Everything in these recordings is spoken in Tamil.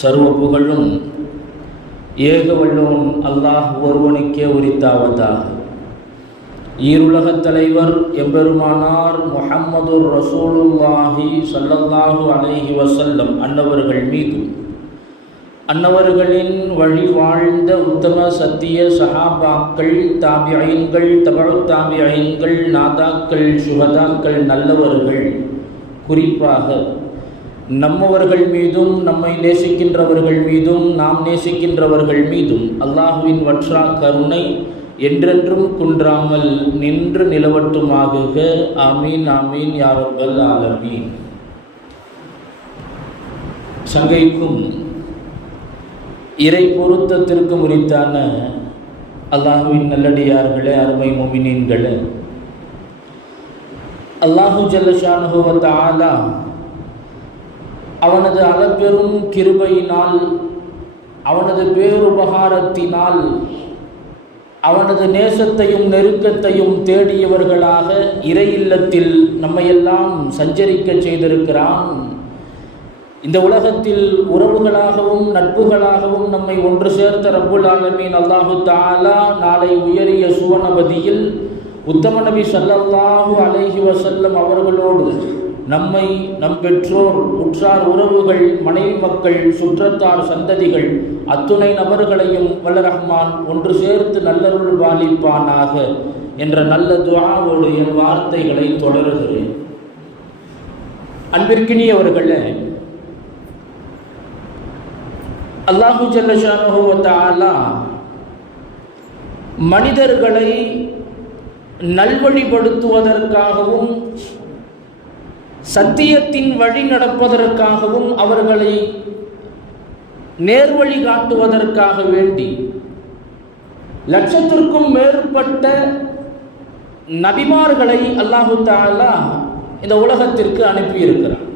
சர்வ புகழும் ஏக வல்லோன் அல்லாஹ் ஒருவனுக்கே உரித்தாவதாக. ஈருலகத் தலைவர் எம்பெருமானார் முஹம்மதுர் ரசூலுல்லாஹி ஸல்லல்லாஹு அலைஹி வஸல்லம் அன்னவர்கள் மீதும் அன்னவர்களின் வழி வாழ்ந்த உத்தம சத்திய சஹாபாக்கள், தாபியீன்கள், தபஉ தாபியீன்கள், நாதாக்கள், சுஹதாக்கள், நல்லவர்கள், குறிப்பாக நம்மவர்கள் மீதும் நம்மை நேசிக்கின்றவர்கள் மீதும் நாம் நேசிக்கின்றவர்கள் மீதும் அல்லாஹுவின் வற்றா கருணை என்றென்றும் குன்றாமல் நின்று நிலவட்டுமாகுக. ஆமீன் ஆமீன் யா ரப்பல் ஆலமீன். சங்கைக்கும் இறை பொருத்தத்திற்கு உரித்தான அல்லாஹுவின் நல்லடியார்களே, அருமை முஃமினீன்களே, அல்லாஹு ஜல்ல ஷானுஹு வ தஆலா அவனது அளப்பெரும் கிருபையினால், அவனது பேருபகாரத்தினால், அவனது நேசத்தையும் நெருக்கத்தையும் தேடியவர்களாக இறை இல்லத்தில் நம்மையெல்லாம் சஞ்சரிக்க செய்திருக்கிறான். இந்த உலகத்தில் உறவுகளாகவும் நட்புகளாகவும் நம்மை ஒன்று சேர்த்த ரப்புல் ஆலமீன் அல்லாஹு தஆலா நாளை உயரிய சுவனபதியில் உத்தம நபி ஸல்லல்லாஹு அலைஹி வஸல்லம் அவர்களோடு நம்மை, நம் பெற்றோர், உற்றார் உறவுகள், மனைவி மக்கள், சுற்றத்தார், சந்ததிகள் அத்துணை நபர்களையும் வல்ல ரஹ்மான் ஒன்று சேர்த்து நல்லருள் பாலிப்பானாக என்ற நல்ல துஆவோடு என் வார்த்தைகளை தொடருகிறேன். அன்பிற்கினியவர்களே, அல்லாஹு ஜல்ல ஷானுஹு வ தஆலா மனிதர்களை நல்வழிப்படுத்துவதற்காகவும் சத்தியத்தின் வழி நடப்பதற்காகவும் அவர்களை நேர்வழி காட்டுவதற்காக வேண்டி லட்சத்திற்கும் மேற்பட்ட நபிமார்களை அல்லாஹு தஆலா இந்த உலகத்திற்கு அனுப்பியிருக்கிறார்.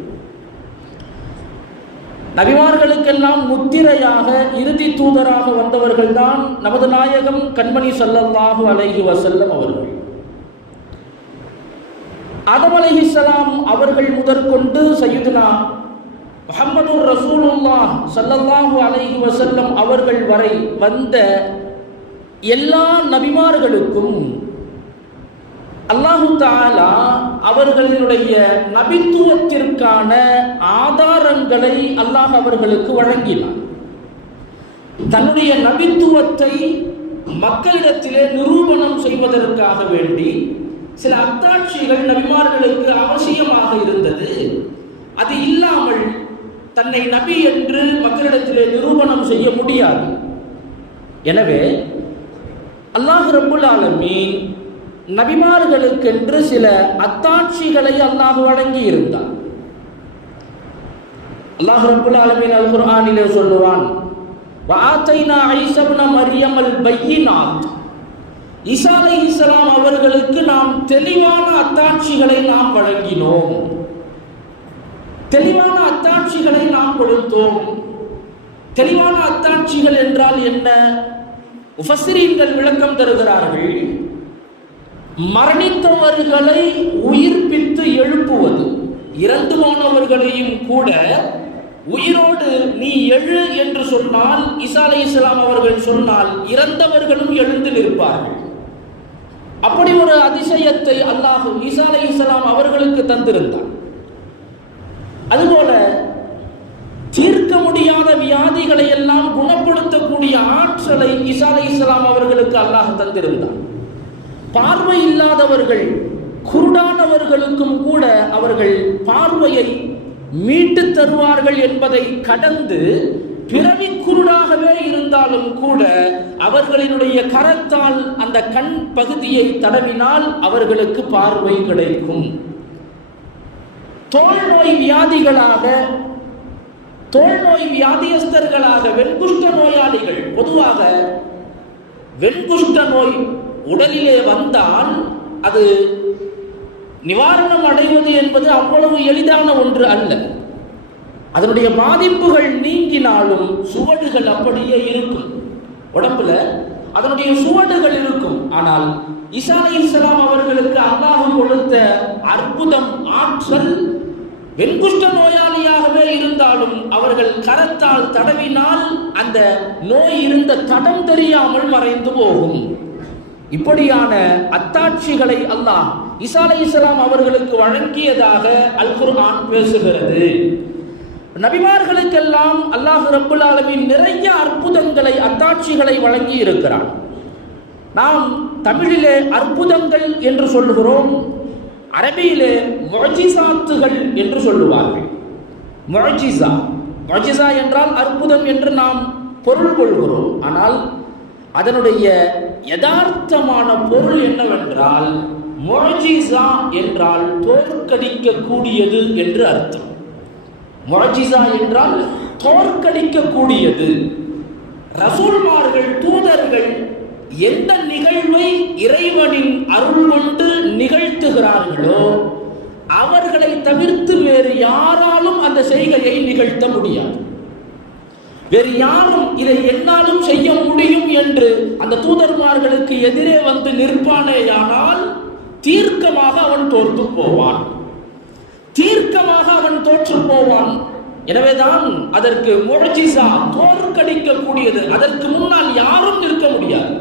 நபிமார்களுக்கெல்லாம் முத்திரையாக இறுதி தூதராக வந்தவர்கள்தான் நமது நாயகம் கண்மணி ஸல்லல்லாஹு அலைஹி வஸல்லம் அவர்கள். ஆதம் அலைஹிஸ்ஸலாம் அவர்கள் முதற்கொண்டு சய்யிதுனா முஹம்மதுர் ரசூலுல்லாஹ் ஸல்லல்லாஹு அலைஹி வஸல்லம் அவர்கள் வரை வந்த எல்லா நபிமார்களுக்கும் அல்லாஹு தஆலா அவர்களுடைய நபித்துவத்திற்கான ஆதாரங்களை அல்லாஹ் அவர்களுக்கு வழங்கினார். தன்னுடைய நபித்துவத்தை மக்களிடத்திலே நிரூபணம் செய்வதற்காக வேண்டி சில அத்தாட்சிகள் நபிமார்களுக்கு அவசியமாக இருந்தது. அது இல்லாமல் தன்னை நபி என்று மக்களிடத்திலே நிரூபணம் செய்ய முடியாது. எனவே அல்லாஹ் ரப்புல் ஆலமீன் நபிமார்களுக்கென்று சில அத்தாட்சிகளை அல்லாஹ் வழங்கி இருந்தார். அல்லாஹ் ரப்புல் ஆலமீன் அல் குர்ஆனிலே சொல்லுவான், வஆதைனா ஈஸா இப்ன மர்யமல் பையினாத். ஈசா அலைஹிஸ்ஸலாம் அவர்களுக்கு நாம் தெளிவான அத்தாட்சிகளை நாம் வழங்கினோம், தெளிவான அத்தாட்சிகளை நாம் கொடுத்தோம். தெளிவான அத்தாட்சிகள் என்றால் என்ன? முஃபஸ்ஸிரீன்கள் விளக்கம் தருகிறார்கள். மரணித்தவர்களை உயிர்ப்பித்து எழுப்புவது, இறந்து போனவர்களையும் கூட உயிரோடு நீ எழு என்று சொன்னால், ஈசா அலைஹிஸ்ஸலாம் அவர்கள் சொன்னால் இறந்தவர்களும் எழுந்து நிற்பார்கள். அப்படி ஒரு அதிசயத்தை அல்லாஹ் ஈசா அலைஹிஸ்ஸலாம் அவர்களுக்கு தந்திருந்தார். அதுபோல தீர்க்க முடியாத வியாதிகளை எல்லாம் குணப்படுத்தக்கூடிய ஆற்றலை ஈசா அலைஹிஸ்ஸலாம் அவர்களுக்கு அல்லாஹ் தந்திருந்தார். பார்வை இல்லாதவர்கள், குருடானவர்களுக்கும் கூட அவர்கள் பார்வையை மீட்டு தருவார்கள் என்பதை கடந்து பிறவி குருடாகவே இருந்தாலும் கூட அவர்களினுடைய கரத்தால் அந்த கண் பகுதியை தடவினால் அவர்களுக்கு பார்வை கிடைக்கும். தோல் நோய் வியாதிகளாக, தோல் நோய் வியாதியஸ்தர்களாக, வெண்குஷ்ட நோயாளிகள், பொதுவாக வெண்குஷ்ட நோய் உடலிலே வந்தால் அது நிவாரணம் அடைவது என்பது அவ்வளவு எளிதான ஒன்று அல்ல. அதனுடைய பாதிப்புகள் நீங்கினாலும் சுவடுகள் அப்படியே இருக்கும். உடம்புல அதனுடைய சுவடுகள் இருக்கும். ஆனால் ஈசா அலைஹிஸ்ஸலாம் அவர்களுக்கு அல்லாஹ் கொடுத்த அற்புதம், ஆற்றல், வெண்குஷ்ட நோயாளியாக நோயாளிகளாகவே இருந்தாலும் அவர்கள் கரத்தால் தடவினால் அந்த நோய் இருந்த தடம் தெரியாமல் மறைந்து போகும். இப்படியான அத்தாட்சிகளை அல்லாஹ் ஈசா அலைஹிஸ்ஸலாம் அவர்களுக்கு வழங்கியதாக அல் குர்ஆன் பேசுகிறது. நபிமார்களுக்கெல்லாம் அல்லாஹ் ரப்புல் ஆலமீன் நிறைய அற்புதங்களை அத்தாட்சிகளை வழங்கி இருக்கிறான். நாம் தமிழிலே அற்புதங்கள் என்று சொல்லுகிறோம், அரபியிலே முஅஜிசாத்துகள் என்று சொல்லுவார்கள். முஅஜிசா என்றால் அற்புதம் என்று நாம் பொருள் கொள்கிறோம். ஆனால் அதனுடைய யதார்த்தமான பொருள் என்னவென்றால் முஅஜிசா என்றால் தோற்கடிக்கக்கூடியது என்று அர்த்தம். முஅஜிசா என்றால் தோற்கடிக்கக்கூடியது. ரசூல்மார்கள், தூதர்கள் எந்த நிகழ்வை இறைவனின் அருள் கொண்டு நிகழ்த்துகிறார்களோ அவர்களை தவிர்த்து வேறு யாராலும் அந்த செய்கையை நிகழ்த்த முடியாது. வேறு யாரும் இதை என்னாலும் செய்ய முடியும் என்று அந்த தூதர்மார்களுக்கு எதிரே வந்து நிற்பானேயானால் தீர்க்கமாக அவன் தோற்று போவான், தீர்க்கமாக அவன் தோற்று போவான். எனவேதான் அதற்கு முஅஜிசா, தோற்கடிக்கக்கூடியது. அதற்கு முன்னால் யாரும் நிற்க முடியாது.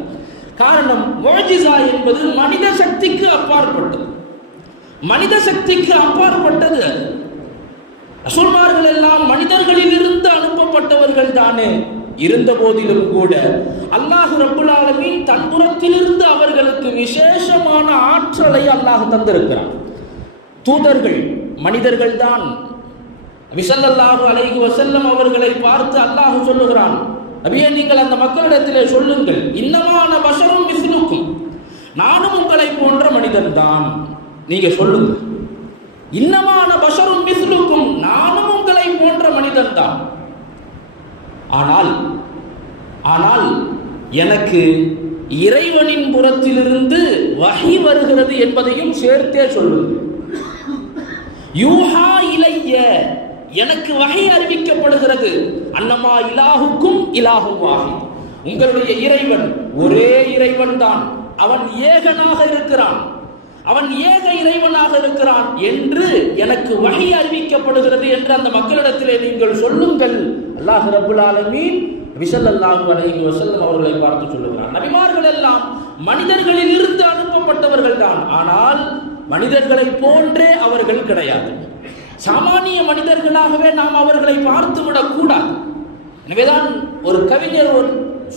காரணம், முஅஜிசா என்பது மனித சக்திக்கு அப்பாற்பட்டது. மனித சக்திக்கு அப்பாற்பட்டது. ரசூல்மார்கள் எல்லாம் மனிதர்களில் இருந்து அனுப்பப்பட்டவர்கள் தானே. இருந்த போதிலும் கூட அல்லாஹ் ரப்புல் ஆலமீன் தன் புறத்திலிருந்து அவர்களுக்கு விசேஷமான ஆற்றலை அல்லாஹ் தந்திருக்கிறார். தூதர்கள் மனிதர்கள் தான். நபி ஸல்லல்லாஹு அலைஹி வஸல்லம் அவர்களை பார்த்து அல்லாஹ் சொல்லுகிறான், நபியே நீங்கள் அந்த மக்களிடத்திலே சொல்லுங்கள், இன்னமான பஷரும் மிஸ்லுக்கும், நானும் உங்களை போன்ற மனிதன் தான். நீங்க சொல்லுங்க, இன்னமான பஷரும் மிஸ்லுக்கும், நானும் உங்களை போன்ற மனிதன் தான். ஆனால் எனக்கு இறைவனின் புறத்திலிருந்து வஹி வருகிறது என்பதையும் சேர்த்தே சொல்லுங்கள். யூஹா இலைய, எனக்கு வஹி அறிவிக்கப்படுகிறது. அன்னமா இலாஹுக்கும் இலாஹும் வாஹித், உங்களுடைய இறைவன் ஒரே இறைவன் தான், அவன் ஏகனாக இருக்கிறான், அவன் ஏக இறைவனாக இருக்கிறான் என்று எனக்கு வஹி அறிவிக்கப்படுகிறது என்று அந்த மக்களிடத்திலே நீங்கள் சொல்லுங்கள். அல்லாஹ் ரப்புல் ஆலமீன் நபி ஸல்லல்லாஹு அலைஹி வஸல்லம் அவர்களை பார்த்து சொல்லுகிறார். நபிமார்கள் எல்லாம் மனிதர்களில் இருந்து அனுப்பப்பட்டவர்கள் தான். ஆனால் மனிதர்களை போன்றே அவர்கள் கிடையாது. சாமானிய மனிதர்களாகவே நாம் அவர்களை பார்த்து விடக் கூடாது. எனவேதான் ஒரு கவிஞர்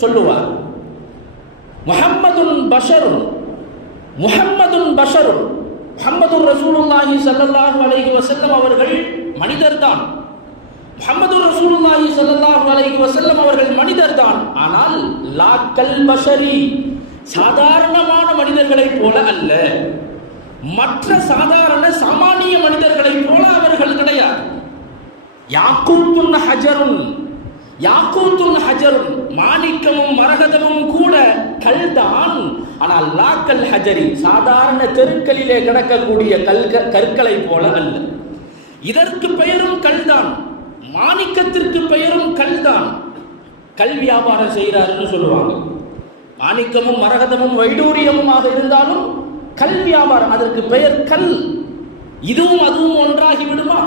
சொல்லுவார், முஹம்மதுன் பஷருன், முஹம்மதுன் பஷருன், முஹம்மதுர் ரசூலுல்லாஹி ஸல்லல்லாஹு அலைஹி வஸல்லம் அவர்கள் மனிதர்தான். முஹம்மதுர் ரசூலுல்லாஹி ஸல்லல்லாஹு அலைஹி வஸல்லம் அவர்கள் மனிதர்தான். ஆனால் லா கல் பஷரி, சாதாரணமான மனிதர்களைப் போல அல்ல, மற்ற சாதாரண சாமானிய மனிதர்களைப் போல அவர்கள் கிடையாது. யாக்கூத்துன் ஹஜருன், யாக்கூத்துன் ஹஜருன், மாணிக்கமும் மரகதமும் கூட கல்தான். ஆனால் லாக்கல் ஹஜரி, சாதாரண தெருக்களிலே கிடக்கக்கூடிய கற்களை போல அல்ல. இதற்கு பெயரும் கல்தான், மாணிக்கத்திற்கு பெயரும் கல்தான். கல் வியாபாரம் செய்கிறாருன்னு சொல்லுவாங்க. மாணிக்கமும் மரகதமும் வைடூரியமுமாக இருந்தாலும் கல் வியாபாரம், அதற்கு பெயர் கல். இதுவும் அதுவும் ஒன்றாகி விடுமா?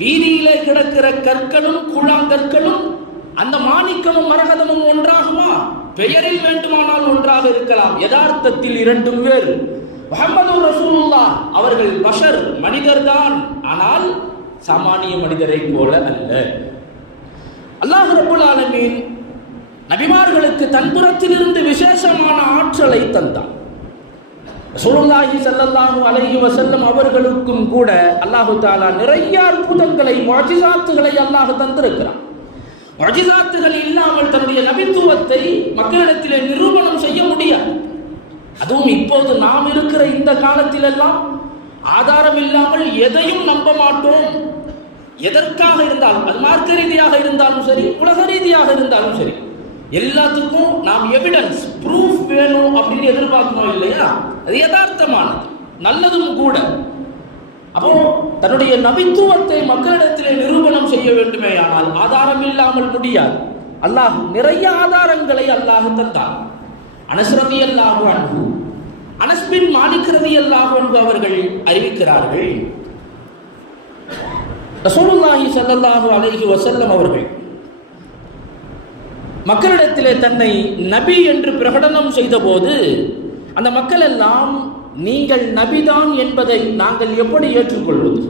வீதியிலே கிடக்கிற கற்களும் கூழாங்கற்களும் அந்த மாணிக்கமும் மரகதமும் ஒன்றாகுமா? பெயரில் வேண்டுமானால் ஒன்றாக இருக்கலாம், யதார்த்தத்தில் இரண்டும் வேறு. முஹம்மது ரசூலுல்லாஹ் அவர்கள் பஷர், மனிதர்தான், ஆனால் சாமானிய மனிதரை போல அல்ல. அல்லாஹ் ரப்புல் ஆலமீன் நபிமார்களுக்கு தன்புறத்திலிருந்து விசேஷமான ஆற்றலை தந்தான். ரசூலுல்லாஹி ஸல்லல்லாஹு அலைஹி வஸல்லம் அவர்களுக்கும் கூட அல்லாஹ் தஆலா நிறைய அற்புதங்களை, முஅஜிசாத்துகளை அல்லாஹ் தந்திருக்கிறான். முஅஜிசாத்துகள் இல்லாமல் தன்னுடைய நபித்துவத்தை மக்களிடத்திலே நிரூபணம் செய்ய முடியாது. அதுவும் இப்போது நாம் இருக்கிற இந்த காலத்தில் எல்லாம் ஆதாரம் இல்லாமல் எதையும் நம்ப மாட்டோம். எதற்காக இருந்தாலும், அது மார்க்க ரீதியாக இருந்தாலும் சரி, உலக ரீதியாக இருந்தாலும் சரி, எல்லாத்துக்கும் நாம் எவிடன்ஸ், ப்ரூஃப் வேணும் அப்படின்னு எதிர்பார்க்கணும் இல்லையா? அது யதார்த்தமானது, நல்லதும் கூட. அப்போ தன்னுடைய நபித்துவத்தை மக்களிடத்திலே நிரூபணம் செய்ய வேண்டுமே, ஆனால் ஆதாரம் இல்லாமல் முடியாது. அல்லாஹ் நிறைய ஆதாரங்களை அல்லாஹ் தந்தான். அனஸ் ரலியல்லாஹு அன்ஹு, அனஸ் பின் மாலிக் ரலியல்லாஹு அன்ஹு அவர்கள் அறிவிக்கிறார்கள், ரசூலுல்லாஹி ஸல்லல்லாஹு அலைஹி வஸல்லம் அவர்கள் மக்களிடத்திலே தன்னை நபி என்று பிரகடனம் செய்தபோது அந்த மக்கள் எல்லாம் நீங்கள் நபிதான் என்பதை நாங்கள் எப்படி ஏற்றுக்கொள்வது,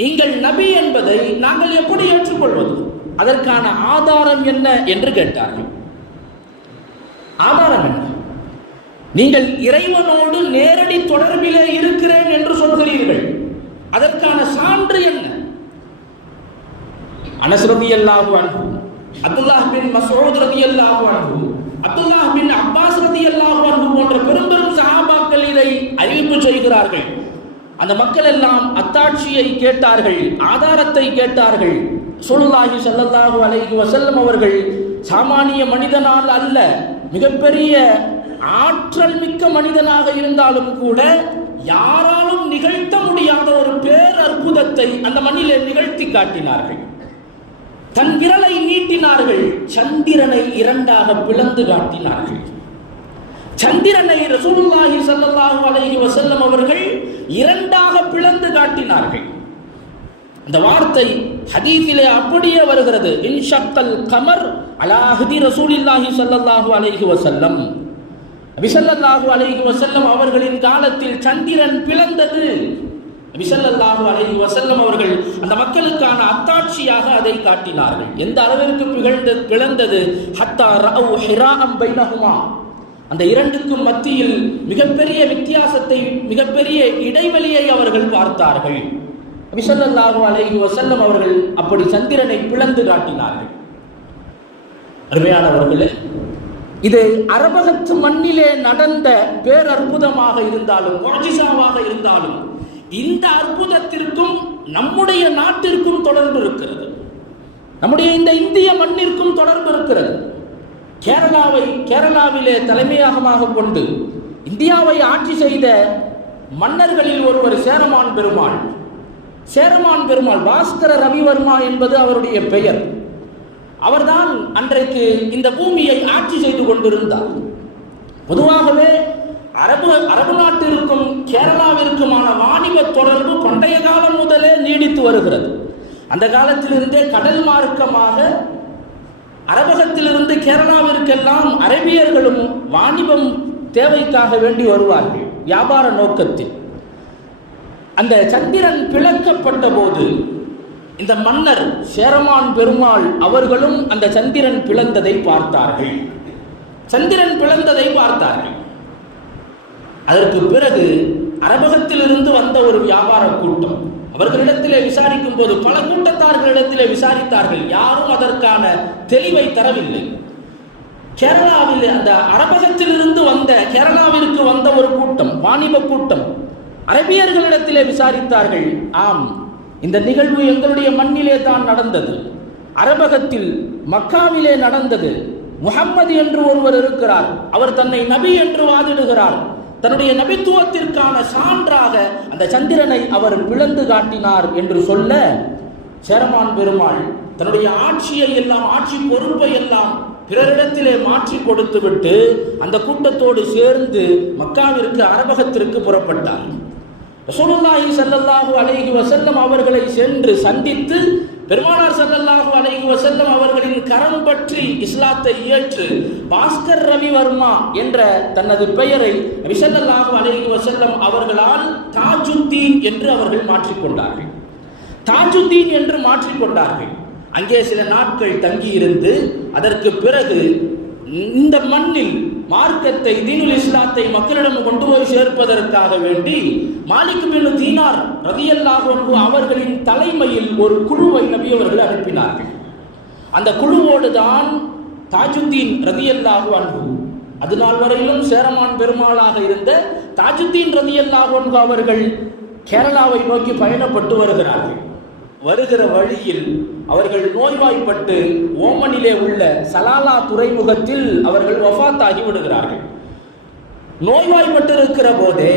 நீங்கள் நபி என்பதை நாங்கள் எப்படி ஏற்றுக்கொள்வது, அதற்கான ஆதாரம் என்ன என்று கேட்டார்கள். ஆதாரம் என்ன? நீங்கள் இறைவனோடு நேரடி தொடர்பிலே இருக்கிறேன் என்று சொல்கிறீர்கள், அதற்கான சான்று என்ன? அனஸ் ரலியல்லாஹு அன்ஹு, அப்துல்லாஹ் பின் மஸ்ஊத் ரலியல்லாஹு அன்ஹு, அப்துல்லாஹ் பின் அப்பாஸ் ரலியல்லாஹு அன்ஹு போன்ற பெரும் சஹாபாக்கள் இதை அறிவிப்பு செய்கிறார்கள். அந்த மக்கள் எல்லாம் அத்தாட்சியை கேட்டார்கள், ஆதாரத்தை கேட்டார்கள். ரசூலுல்லாஹி ஸல்லல்லாஹு அலைஹி வஸல்லம் அவர்கள் சாமானிய மனிதனால் அல்ல, மிகப்பெரிய ஆற்றல் மிக்க மனிதனாக இருந்தாலும் கூட யாராலும் நிகழ்த்த முடியாத ஒரு பேர் அற்புதத்தை அந்த மண்ணிலே நிகழ்த்தி காட்டினார்கள். தன் விரலை நீட்டினார்கள், சந்திரனை இரண்டாக பிளந்து காட்டினார்கள். சந்திரனை ரசூலுல்லாஹி ஸல்லல்லாஹு அலைஹி வஸல்லம் அவர்கள் இரண்டாக பிளந்து காட்டினார்கள். அந்த வார்த்தை ஹதீஸிலே அப்படியே வருகிறது, இன்ஷக்கல் கமர் அலா ஹதி ரசூலில்லாஹி ஸல்லல்லாஹு அலைஹி வஸல்லம். நபி ஸல்லல்லாஹு அலைஹி வஸல்லம் அவர்களின் காலத்தில் சந்திரன் பிளந்தது. நபி ஸல்லல்லாஹு அலைஹி வஸல்லம் அவர்கள் அந்த மக்களுக்கான அத்தாட்சியாக அதை காட்டினார்கள். எந்த அளவிற்கு பிளந்தது? ஹத்தா ரஅவு ஹிராஅம் பைனஹுமா, அந்த இரண்டுக்கும் மத்தியில் மிகப்பெரிய வித்தியாசத்தை, மிகப்பெரிய இடைவெளியை அவர்கள் பார்த்தார்கள். நபி ஸல்லல்லாஹு அலைஹி வஸல்லம் அவர்கள் அப்படி சந்திரனை பிளந்து காட்டினார்கள். அருமையானவர்களே, இது அரபகத்து மண்ணிலே நடந்த பேரற்புதமாக இருந்தாலும், முஅஜிஸாவாக இருந்தாலும், இந்த அற்புதத்திற்கும் நம்முடைய நாட்டிற்கும் தொடர்பு இருக்கிறது, நம்முடைய இந்த இந்திய மண்ணிற்கும் தொடர்பு இருக்கிறது. கேரளாவிலே தலைமையகமாக கொண்டு இந்தியாவை ஆட்சி செய்த மன்னர்களில் ஒருவர் சேரமான் பெருமாள். சேரமான் பெருமாள், பாஸ்கர ரவிவர்மா என்பது அவருடைய பெயர். அவர்தான் அன்றைக்கு இந்த பூமியை ஆட்சி செய்து கொண்டிருந்தார். பொதுவாகவே அரபு நாட்டிற்கும் கேரளாவிற்குமான வாணிப தொடர்பு பண்டைய காலம் முதலே நீடித்து வருகிறது. அந்த காலத்திலிருந்தே கடல் மார்க்கமாக அரபகத்திலிருந்து கேரளாவிற்கெல்லாம் அரபியர்களும் வாணிபம் தேவைக்காக வேண்டி வருவார்கள், வியாபார நோக்கத்தில். அந்த சந்திரன் பிளக்கப்பட்ட போது இந்த மன்னர் சேரமான் பெருமாள் அவர்களும் அந்த சந்திரன் பிளந்ததை பார்த்தார்கள். சந்திரன் பிளந்ததை பார்த்தார்கள். அதற்கு பிறகு அரபகத்திலிருந்து வந்த ஒரு வியாபார கூட்டம் அவர்களிடத்திலே விசாரிக்கும் போது பல கூட்டத்தார்களிடத்திலே விசாரித்தார்கள், யாரும் அதற்கான தெளிவை தரவில்லை. கேரளாவில் அந்த அரபகத்திலிருந்து வந்த கேரளாவிற்கு வந்த ஒரு கூட்டம், வாணிப கூட்டம், அரபியர்களிடத்திலே விசாரித்தார்கள். ஆம், இந்த நிகழ்வு எங்களுடைய மண்ணிலே தான் நடந்தது, அரபகத்தில் மக்காவிலே நடந்தது. முஹம்மது என்று ஒருவர் இருக்கிறார், அவர் தன்னை நபி என்று வாதிடுகிறார். தன்னுடைய நபித்துவத்திற்கான சான்றாக அந்த சந்திரனை அவர் பிளந்து காட்டினார் என்று சொல்ல, சேரமான் பெருமாள் தன்னுடைய ஆட்சியை எல்லாம், ஆட்சி பொறுப்பை எல்லாம் பிறரிடத்திலே மாற்றி கொடுத்து விட்டு அந்த கூட்டத்தோடு சேர்ந்து மக்காவிற்கு, அரபகத்திற்கு புறப்பட்டார். ரசூலுல்லாஹி ஸல்லல்லாஹு அலைஹி வஸல்லம் அவர்களை சென்று சந்தித்து பெருமானார் ஸல்லல்லாஹு அலைஹி வஸல்லம் அவர்களின் கரம் பற்றி இஸ்லாத்தை ஏற்று பாஸ்கர் ரவிவர்மா என்ற தனது பெயரை நபி ஸல்லல்லாஹு அலைஹி வஸல்லம் அவர்களால் தாஜுத்தீன் என்று அவர்கள் மாற்றிக்கொண்டார்கள். தாஜுத்தீன் என்று மாற்றிக்கொண்டார்கள். அங்கே சில நாட்கள் தங்கியிருந்து அதற்கு பிறகு இந்த மண்ணில் மார்க்கத்தை, தீனுல் இஸ்லாத்தை மக்களிடம் கொண்டு போய் சேர்ப்பதற்காக வேண்டி மாலிக் பின் தீனார் ரலியல்லாஹு அன்ஹு அவர்களின் தலைமையில் ஒரு குழுவை நபி அவர்கள் அனுப்பினார்கள். அந்த குழுவோடு தான் தாஜுத்தீன் ரலியல்லாஹு அன்ஹு, அது நாள் வரையிலும் சேரமான் பெருமாளாக இருந்த தாஜுத்தீன் ரலியல்லாஹு அன்ஹு அவர்கள் கேரளாவை நோக்கி பயணப்பட்டு வருகிறார்கள். வருகிற வழியில் அவர்கள் நோய்வாய்ப்பட்டு ஓமனிலே உள்ள சலாலா துறைமுகத்தில் அவர்கள் வஃபாத்தாகி விடுகிறார்கள். நோய்வாய்ப்பட்டிருக்கிற போதே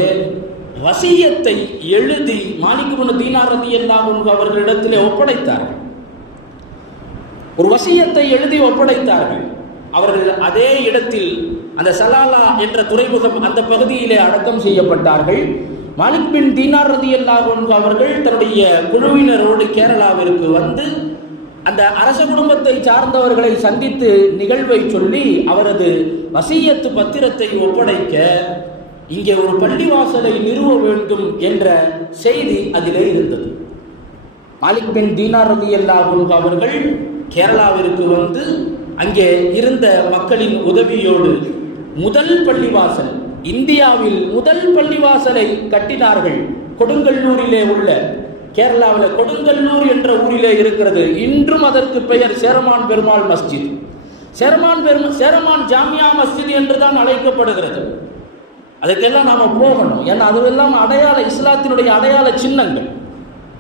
வசியத்தை எழுதி மாலிக் பின் தீனார் ரலியல்லாஹு அன்ஹு அவர்களிடத்திலே ஒப்படைத்தார்கள். ஒரு வசியத்தை எழுதி ஒப்படைத்தார்கள். அவர்கள் அதே இடத்தில் அந்த சலாலா என்ற துறைமுகம் அந்த பகுதியிலே அடக்கம் செய்யப்பட்டார்கள். மாலிக் பின் தீனார் ரலியல்லாஹு அன்ஹு அவர்கள் தன்னுடைய குழுவினரோடு கேரளாவிற்கு வந்து அந்த அரச குடும்பத்தை சார்ந்தவர்களை சந்தித்து நிகழ்வை சொல்லி அவரது வசியத்து பத்திரத்தை ஒப்படைக்க இங்கே ஒரு பள்ளிவாசலை நிறுவ வேண்டும் என்ற செய்தி அதிலே இருந்தது. மாலிக் பின் தீனார் ரலியல்லாஹு அன்ஹு அவர்கள் கேரளாவிற்கு வந்து அங்கே இருந்த மக்களின் உதவியோடு முதல் பள்ளிவாசல், இந்தியாவில் முதல் பள்ளிவாசலை கட்டினார்கள். கொடுங்கல்லூரிலே உள்ள, கேரளாவில் கொடுங்கல்லூர் என்ற ஊரிலே இருக்கிறது. இன்றும் அதற்கு பெயர் சேரமான் பெருமாள் மஸ்ஜித், சேரமான் ஜாமியா மஸ்ஜித் என்று தான் அழைக்கப்படுகிறது. அதுக்கெல்லாம் நாம் போகணும். ஏன்னா அதுவெல்லாம் அடையாள, இஸ்லாத்தினுடைய அடையாள சின்னங்கள்.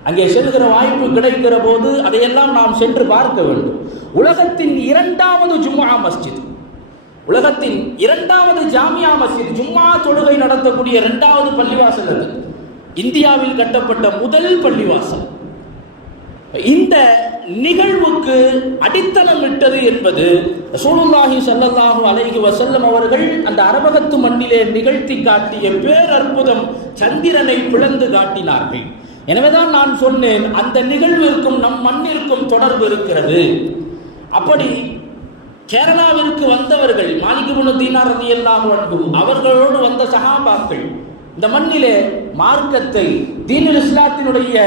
அங்கே செல்கிற வாய்ப்பு கிடைக்கிற போது அதையெல்லாம் நாம் சென்று பார்க்க வேண்டும். உலகத்தின் 2வது ஜும்ஆ மஸ்ஜித், உலகத்தின் 2வது ஜாமியா மஸ்ஜித், ஜும்ஆ தொழுகை நடத்தக்கூடிய 2வது பள்ளிவாசல் அது. இந்தியாவில் கட்டப்பட்ட முதல் பள்ளிவாசல். இந்த நிகழ்வுக்கு அடித்தளம் இட்டது என்பது ரசூலுல்லாஹி ஸல்லல்லாஹு அலைஹி வஸல்லம் அவர்கள் அந்த அரபகத்து மண்ணிலே நிகழ்த்தி காட்டிய பேரற்புதம். சந்திரனை பிளந்து காட்டினார்கள். எனவேதான் நான் சொன்னேன், அந்த நிகழ்விற்கும் நம் மண்ணிற்கும் தொடர்பு இருக்கிறது. அப்படி கேரளாவிற்கு வந்தவர்கள், மாலிக் இப்னு தீனார் ரலியல்லாஹு அன்ஹு அவர்களோடு வந்த சஹாபாக்கள் இந்த மண்ணிலே மார்க்கத்தை, தீனுல் இஸ்லாத்தினுடைய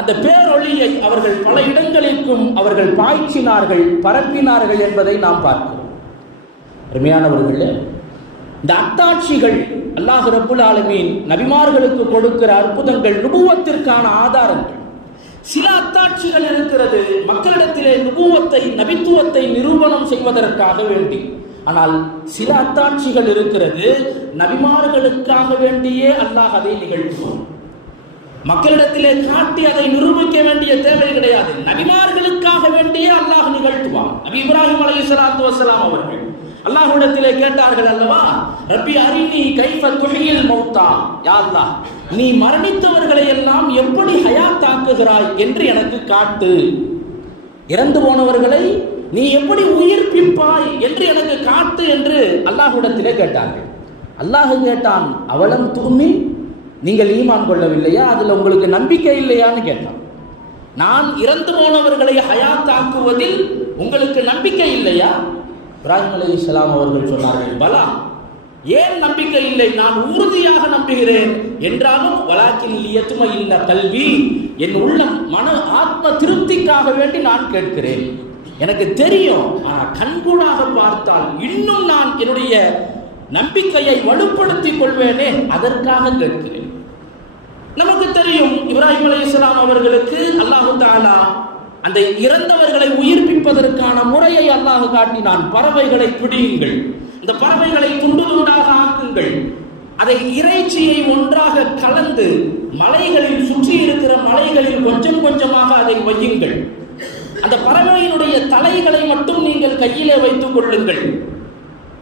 அந்த பேரொளியை அவர்கள் பல இடங்களுக்கும் அவர்கள் பாய்ச்சினார்கள், பரப்பினார்கள் என்பதை நாம் பார்க்கிறோம். அருமையானவர்களே, இந்த அத்தாட்சிகள் அல்லாஹ் ரப்புல் ஆலமீன் நபிமார்களுக்கு கொடுக்கிற அற்புதங்கள், நுபுவத்திற்கான ஆதாரங்கள். சில அத்தாட்சிகள் இருக்கிறது மக்களிடத்திலே நுபுவத்தை, நபித்துவத்தை நிரூபணம் செய்வதற்காக வேண்டி. ஆனால் சில அத்தாட்சிகள் இருக்கிறது நபிமார்களுக்காக வேண்டியே அல்லாஹ் அதை நிகழ்த்துவான். மக்களிடத்திலே காட்டி அதை நிரூபிக்க வேண்டிய தேவை கிடையாது. நபிமார்களுக்காக வேண்டியே அல்லாஹ் நிகழ்த்துவான். நபி இப்ராஹிம் அலைஹிஸ்ஸலாத்து வஸ்ஸலாம் அவர்கள் அல்லாஹ்விடத்திலே கேட்டார்கள் அல்லவா, ரப்பி அரினி கைஃப துஹியில் மௌத்தா, யா அல்லாஹ், நீ மரணித்தவர்களை எல்லாம் எப்படி ஹயாத்தாக்குகிறாய் என்று எனக்கு காட்டு. இறந்து போனவர்களை நீ எப்படி உயிர்ப்பிப்பாய் என்று எனக்கு காட்டு என்று அல்லாஹ்விடத்திலே கேட்டார்கள். அல்லாஹ் கேட்டான், அவலம் துமின், நீங்கள் ஈமான் கொள்ளவில்லையா, அதில் உங்களுக்கு நம்பிக்கை இல்லையான்னு கேட்டான். நான் இறந்து போனவர்களை ஹயாத்தாக்குவதில் உங்களுக்கு நம்பிக்கை இல்லையா? இப்ராஹிம் அலைஹிஸ்ஸலாம் அவர்கள் சொன்னார்கள், பலா, ஏன் நம்பிக்கை இல்லை, நான் உறுதியாக நம்புகிறேன். என்றாலும் வலாக்கின் லியத்மஇன்ன கல்வி, என் உள்ளம் மன ஆத்ம திருப்திக்காக வேண்டி நான் கேட்கிறேன். எனக்கு தெரியும், ஆனால் கண்கூடாக பார்த்தால் இன்னும் நான் என்னுடைய நம்பிக்கையை வலுப்படுத்திக் கொள்வேனே, அதற்காக கேட்கிறேன். நமக்கு தெரியும், இப்ராஹிம் அலைஹிஸ்ஸலாம் அவர்களுக்கு அல்லாஹ் தஆலா அந்த இறந்தவர்களை உயிர்ப்பிப்பதற்கான முறையை அல்லாஹ் காட்டினான். பறவைகளை பிடியுங்கள், இந்த பறவைகளை துண்டு துண்டாக ஆக்குங்கள், அதை இறைச்சியை ஒன்றாக கலந்து மலைகளில், சுற்றி இருக்கிற மலைகளில் கொஞ்சம் கொஞ்சமாக அதை வையுங்கள். அந்த பறவையினுடைய தலைகளை மட்டும் நீங்கள் கையிலே வைத்துக் கொள்ளுங்கள்.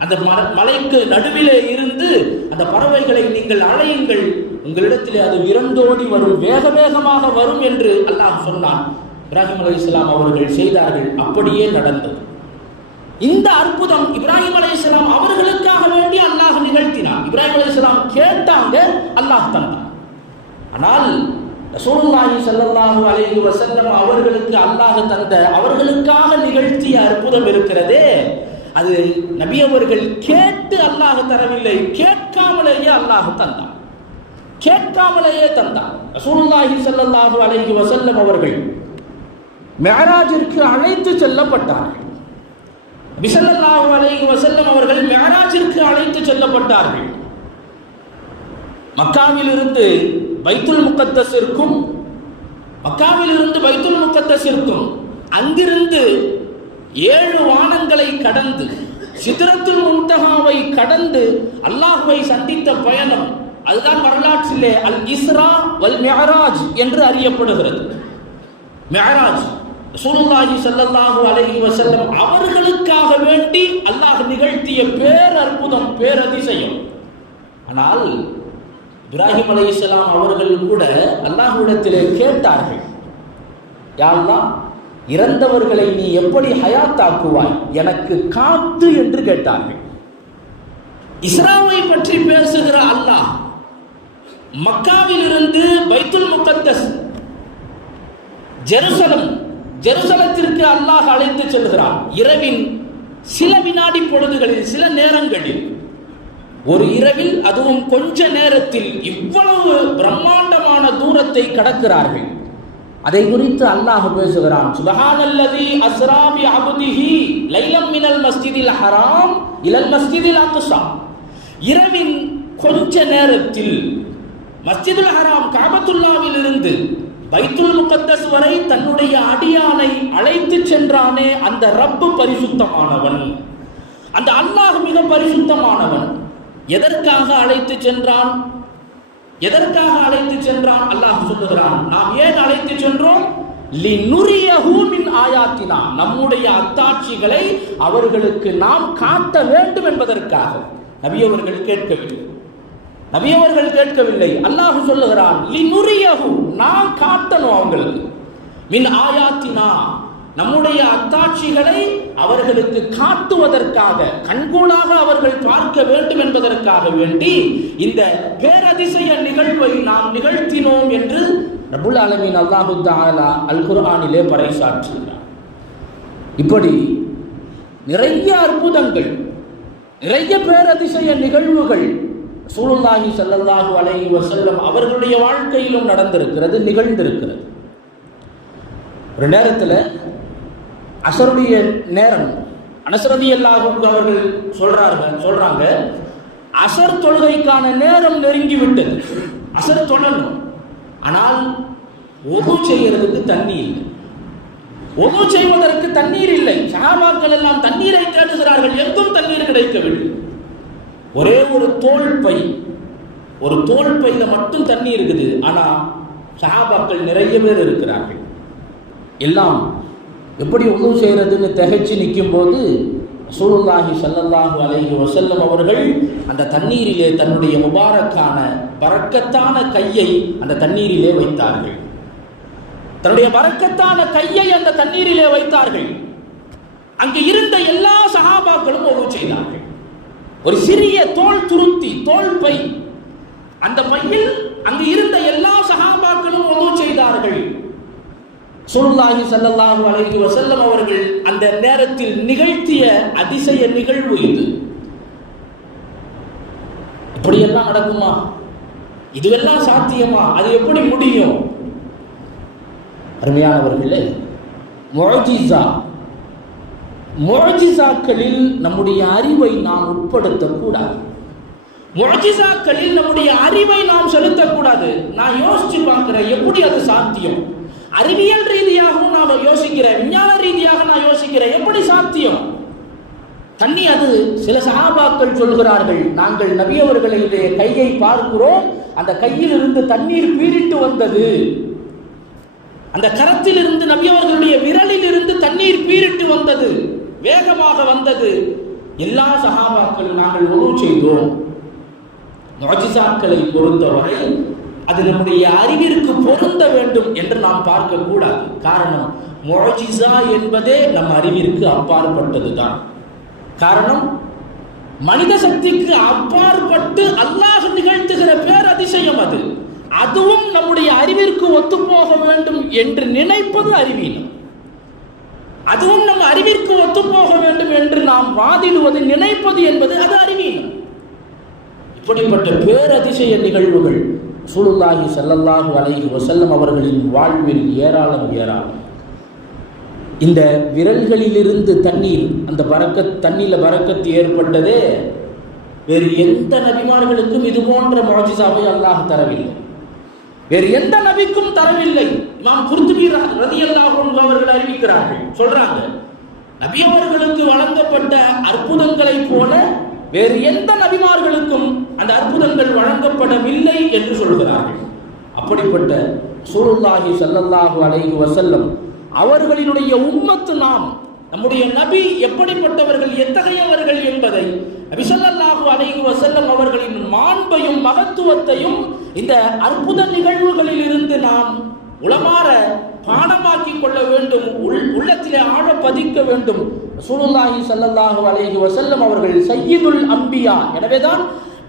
அந்த மலைக்கு நடுவிலே இருந்து அந்த பறவைகளை நீங்கள் அழையுங்கள், உங்களிடத்திலே அது விரண்டோடி வரும், வேக வேகமாக வரும் என்று அல்லாஹ் சொன்னான். இப்ராஹிம் அலைஹிஸ்ஸலாம் அவர்கள் செய்தார்கள். அப்படியே நடந்தது. இந்த அற்புதம் இப்ராஹிம் அலைஹிஸ்ஸலாம் அவர்களுக்காக வேண்டி அல்லாஹ் நிகழ்த்தினான். இப்ராஹிம் அலைஹிஸ்ஸலாம் கேட்டாங்க, அல்லாஹ் தந்தான். ஆனால் ரசூலுல்லாஹி ஸல்லல்லாஹு அலைஹி வஸல்லம் அவர்களுக்கு அல்லாஹ் தந்த, அவர்களுக்காக நிகழ்த்திய அற்புதம் இருக்கிறதே, அது நபி அவர்கள் கேட்டு அல்லாஹ் தரவில்லை, கேட்காமலேயே அல்லாஹ் தந்தான். கேட்காமலேயே தந்தான். ரசூலுல்லாஹி ஸல்லல்லாஹு அலைஹி வஸல்லம் அவர்கள் மிஅராஜிற்கு அழைத்து செல்லப்பட்டார்கள். நபி ஸல்லல்லாஹு அலைஹி வஸல்லம் அவர்கள் மிஅராஜிற்கு அழைத்து செல்லப்பட்டார்கள். மக்காவிலிருந்து பைத்துல் முகத்தஸிற்கும், மக்காவிலிருந்து பைத்துல் முகத்தஸிற்கும், அங்கிருந்து 7 வானங்களை கடந்து சித்ரத்துல் முன்தஹாவை கடந்து அல்லாஹ்வை சந்தித்த பயணம், அதுதான் வரலாற்றிலே அல் இஸ்ரா வல் மிஅராஜ் என்று அறியப்படுகிறது. மிஅராஜ் ரசூலுல்லாஹி ஸல்லல்லாஹு அலைஹி வஸல்லம் அவர்களுக்காக வேண்டி அல்லாஹ் நிகழ்த்திய பேரற்புதம், பேரதிசயம். ஆனால் இப்ராஹிம் அலைஹிஸ்ஸலாம் அவர்கள் கூட அல்லாஹ்விடத்திலே கேட்டார்கள், யா அல்லாஹ், இறந்தவர்களை நீ எப்படி ஹயாத்தாக்குவாய், எனக்கு காட்டு என்று கேட்டார்கள். இஸ்ராவை பற்றி பேசுகிற அல்லாஹ் மக்காவிலிருந்து பைத்துல் முகத்தஸ் ஜெருசலத்திற்கு அல்லாஹ் அழைத்து செல்கிறான். இரவின் சில வினாடி பொழுதுகளில், சில நேரங்களில், ஒரு இரவில், அதுவும் கொஞ்ச நேரத்தில் இவ்வளவு பிரம்மாண்டமான தூரத்தை கடக்கிறார்கள். அதை குறித்து அல்லாஹ் பேசுகிறான். சுப்ஹானல்லதி அஸ்ரா பி அப்திஹி லைலம் மினல் மஸ்ஜிதில் ஹராம் இலல் மஸ்ஜிதில் அக்ஸா. இரவின் கொஞ்ச நேரத்தில் மஸ்ஜிதுல் ஹராம் காபத்துல்லாவில் இருந்து பைத்துல் முகத்தஸ் வரை தன்னுடைய அடியானை அழைத்து சென்றானே, அந்த ரப்பு பரிசுத்தமானவன், அந்த அல்லாஹ் மிக பரிசுத்தமானவன். எதற்காக அழைத்து சென்றான்? எதற்காக அழைத்து சென்றான்? அல்லாஹ் சொல்லுகிறான், நாம் ஏன் அழைத்து சென்றோம்? லினுரியஹு மின் ஆயாத்தினா, நம்முடைய அத்தாட்சிகளை அவர்களுக்கு நாம் காட்ட வேண்டும் என்பதற்காக. நபியவர்கள் கேட்கவில்லை. அல்லாஹ் சொல்லுகிறான், லினுரியஹு, நாம் காட்டணும் அவங்களுக்கு. மின் ஆயாத்தினா, நம்முடைய அத்தாட்சிகளை அவர்களுக்கு காட்டுவதற்காக, கண்கூடாக அவர்கள் பார்க்க வேண்டும் என்பதற்காக வேண்டி இந்த பேரதிசய நிகழ்வை நாம் நிகழ்த்தினோம் என்று ரப்புல் ஆலமீன் அல்லாஹு தஆலா அல் குர்ஆனிலே பறைசாற்றுகிறார். இப்படி நிறைய அற்புதங்கள், நிறைய பேரதிசய நிகழ்வுகள் ரசூலுல்லாஹி ஸல்லல்லாஹு அலைஹி வஸல்லம் அவர்களுடைய வாழ்க்கையிலும் நடந்திருக்கிறது, நிகழ்ந்திருக்கிறது. ஒரு நேரத்தில் அசருடைய நேரம், அனஸ் ரலியல்லாஹு அன்ஹு அவர்கள் சொல்றாங்க, அசர் தொழுகைக்கான நேரம் நெருங்கிவிட்டது, அசர் தொழணும். ஆனால் ஒது செய்யறதுக்கு தண்ணீர் இல்லை, ஒது செய்வதற்கு தண்ணீர் இல்லை. சஹாபாக்கள் எல்லாம் தண்ணீரை தேடுகிறார்கள், எங்கும் தண்ணீர் கிடைக்கவில்லை. ஒரே ஒரு தோல் பையில மட்டும் தண்ணி இருக்குது. ஆனா சஹாபாக்கள் நிறைய பேர் இருக்கிறார்கள். எல்லாம் எப்படி உதவு செய்யறதுன்னு திகைச்சு நிற்கும் போது ரசூலுல்லாஹி ஸல்லல்லாஹு அலைஹி வஸல்லம் அவர்கள் அந்த தண்ணீரிலே தன்னுடைய முபாரக்கான பரக்கத்தான கையை அந்த தண்ணீரிலே வைத்தார்கள். தன்னுடைய பரக்கத்தான கையை அந்த தண்ணீரிலே வைத்தார்கள். அங்கு இருந்த எல்லா சஹாபாக்களும் உதவு செய்தார்கள். ஒரு சிறிய தோல் பை, அந்த பையில் அங்கு இருந்த எல்லா சஹாபாக்களும் உதவு செய்தார்கள். ரசூலுல்லாஹி ஸல்லல்லாஹு அலைஹி வஸல்லம் அவர்கள் அந்த நேரத்தில் நிகழ்த்திய அதிசய நிகழ்வு இது. இப்படியெல்லாம் நடக்குமா? இதுவெல்லாம் சாத்தியமா? அது எப்படி முடியும்? அருமையானவர்களே, முஅஜிசாக்களில் நம்முடைய அறிவை நாம் உட்படுத்தக்கூடாது. முஅஜிசாக்களில் நம்முடைய அறிவை நாம் செலுத்தக்கூடாது. நான் யோசிச்சு பார்க்கிறேன், எப்படி அது சாத்தியம்? அறிவியல் ரீதியாகவும் நான் யோசிக்கிறேன், விஞ்ஞான ரீதியாக நான் யோசிக்கிறேன், எப்படி சாத்தியம்? தண்ணி, அது சில சஹாபாக்கள் சொல்கிறார்கள், நாங்கள் நபி அவர்களுடைய கையை பார்க்கிறோம், அந்த கையில் இருந்து தண்ணீர் பீரிட்டு வந்தது, அந்த கரத்தில் இருந்து நபி அவர்களுடைய விரலில் இருந்து தண்ணீர் பீரிட்டு வந்தது, வேகமாக வந்தது. எல்லா சஹாபாக்களும் நாங்கள் உதவு செய்தோம். முஅஜிசாக்களை பொறுத்தவரை அது நம்முடைய அறிவிற்கு பொருந்த வேண்டும் என்று நாம் பார்க்க கூடாது. காரணம், முஅஜிசா என்பதே நம் அறிவிற்கு அப்பாற்பட்டதுதான். காரணம், மனித சக்திக்கு அப்பாற்பட்டு அல்லாஹ் நிகழ்த்துகிற பேரதிசயம் அது. அதுவும் நம்முடைய அறிவிற்கு ஒத்துப்போக வேண்டும் என்று நினைப்பது அறிவீனம். அதுவும் நம் அறிவிற்கு ஒத்துப்போக வேண்டும் என்று நாம் வாதிடுவது, நினைப்பது என்பது அது அறிவீனம். இப்படிப்பட்ட பேரதிசய நிகழ்வுகள் ரசூலுல்லாஹி ஸல்லல்லாஹு அலைஹி வஸல்லம் அவர்களின் வாழ்வில் ஏராளம். இந்த விரல்களிலிருந்து தண்ணீர், அந்த தண்ணீர்ல பரக்கத்து ஏற்பட்டதே வேறு எந்த நபிமார்களுக்கும் இது போன்ற முஅஜிசாவை அல்லாஹ் தரவில்லை, வேறு எந்த நபிக்கும் தரவில்லை. இமாம் குர்துபி ரலியல்லாஹு அன்ஹு அவர்கள் அறிவிக்கிறார்கள், சொல்றாங்க, நபி அவர்களுக்கு வழங்கப்பட்ட அற்புதங்களை போல வேறு எந்த நபிமார்களுக்கும் அந்த அற்புதங்கள் வழங்கப்படவில்லை என்று சொல்கிறார்கள். அப்படிப்பட்ட ரசூலுல்லாஹி ஸல்லல்லாஹு அலைஹி வஸல்லம் அவர்களினுடைய உம்மத்து நாம், நம்முடைய நபி எப்படிப்பட்டவர்கள், எத்தகையவர்கள் என்பதை நபி ஸல்லல்லாஹு அலைஹி வஸல்லம் அவர்களின் மாண்பையும் மகத்துவத்தையும் இந்த அற்புத நிகழ்வுகளில் இருந்து நாம் உளமாற பாடமாக்கி கொள்ள வேண்டும், உள்ளத்திலே ஆழ பதிக்க வேண்டும். ரசூலுல்லாஹி ஸல்லல்லாஹு அலைஹி வஸல்லம் அவர்கள் சய்யிதுல் அம்பியா. எனவேதான்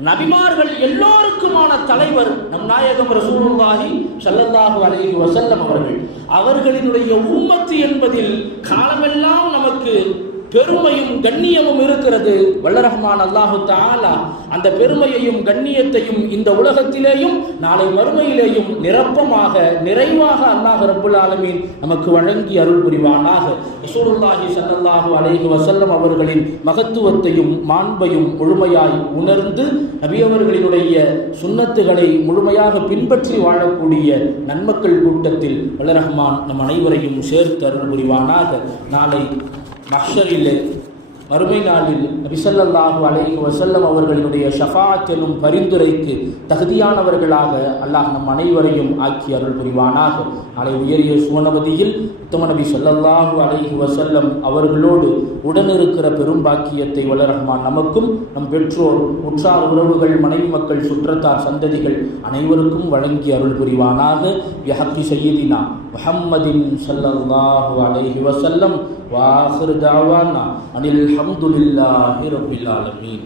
நபிமார்கள் எல்லோருக்குமான தலைவர் நம் நாயகம் ரசூலுல்லாஹி ஸல்லல்லாஹு அலைஹி வஸல்லம் அவர்களினுடைய உம்மத்து என்பதில் காலமெல்லாம் நமக்கு பெருமையும் கண்ணியமும் இருக்கிறது. வல்ல ரஹ்மான் அல்லாஹு தஆலா அந்த பெருமையையும் கண்ணியத்தையும் இந்த உலகத்திலேயும் நாளை மறுமையிலேயும் நிரப்பமாக நிறைவாக அல்லாஹ் ரப்புல் ஆலமீன் நமக்கு வழங்கி அருள் புரிவானாக. ரசூலுல்லாஹி ஸல்லல்லாஹு அலைஹி வஸல்லம் அவர்களின் மகத்துவத்தையும் மாண்பையும் முழுமையாய் உணர்ந்து நபி அவர்களினுடைய சுன்னத்துகளை முழுமையாக பின்பற்றி வாழக்கூடிய நன்மக்கள் கூட்டத்தில் வல்ல ரஹ்மான் நம் அனைவரையும் சேர்த்து அருள் புரிவானாக. நாளை மஹ்ஷரிலே மறுமை நாளில் நபி ஸல்லல்லாஹு அலைஹி வஸல்லம் அவர்களுடைய ஷஃபாஅத் எனும் பரிந்துரைக்கு தகுதியானவர்களாக அல்லாஹ் நம் அனைவரையும் ஆக்கி அருள் புரிவானாக. நாளை உயரிய சுவனபதியில் உத்தம நபி ஸல்லல்லாஹு அலைஹி வஸல்லம் அவர்களோடு உடனிருக்கிற பெரும் பாக்கியத்தை வல்ல ரஹ்மான் நமக்கும் நம் பெற்றோர் உற்றார் உறவுகள் மனைவி மக்கள் சுற்றத்தார் சந்ததிகள் அனைவருக்கும் வழங்கி அருள் புரிவானாக. யஹக்கி சய்யிதினா முஹம்மதின் ஸல்லல்லாஹு அலைஹி வஸல்லம் வ ஆகிரு தஅவானா அனில் ஹம்துலில்லாஹி ரப்பில் ஆலமீன்.